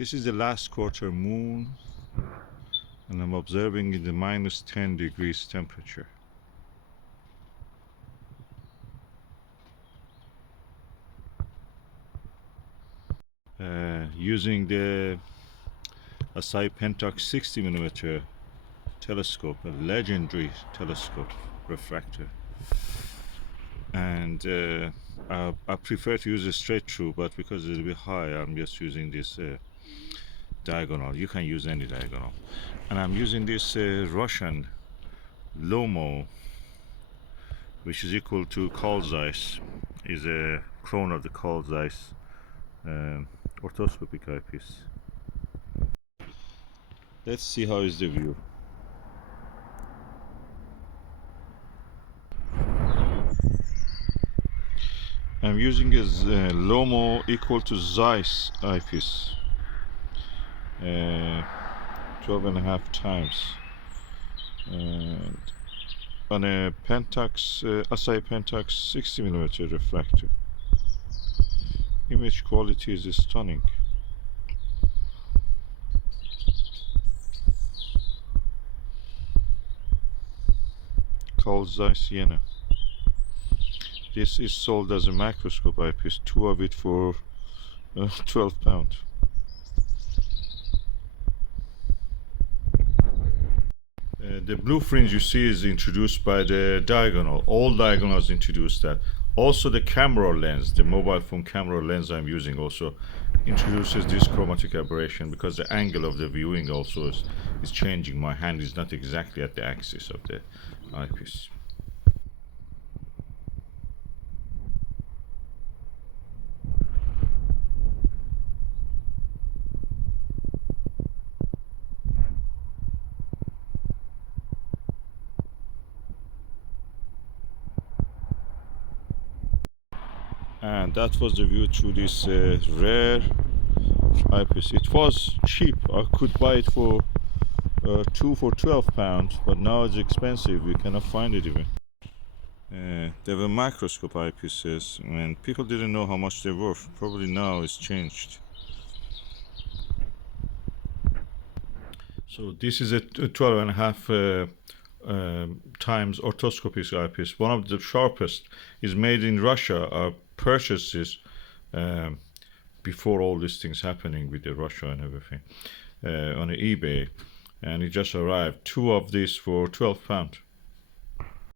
This is the last quarter moon, and I'm observing in the minus 10 degrees temperature. Using the Asahi-Pentax 60mm telescope, a legendary telescope refractor, and I prefer to use a straight through, but because it's a bit high, I'm just using this diagonal. You can use any diagonal, and I'm using this Russian LOMO, which is equal to Carl Zeiss, is a clone of the Carl Zeiss orthoscopic eyepiece. Let's see how is the view. I'm using a LOMO equal to Zeiss eyepiece, 12.5 times, and on a Pentax, Asahi-Pentax 60mm refractor. Image quality is stunning. Carl Zeiss Sienna. This is sold as a microscope eyepiece, 2 of it for £12. The blue fringe you see is introduced by the diagonal. All diagonals introduce that. Also the camera lens, the mobile phone camera lens I'm using, also introduces this chromatic aberration, because the angle of the viewing also is changing. My hand is not exactly at the axis of the eyepiece. And that was the view through this rare eyepiece. It was cheap. I could buy it for 2 for £12, but now it's expensive. You cannot find it even. They were microscope eyepieces, and people didn't know how much they were. Probably now it's changed. So this is a 12.5 times orthoscopic eyepiece. One of the sharpest. Is made in Russia. I purchased this before all these things happening with the Russia and everything on eBay, and it just arrived. 2 of these for £12.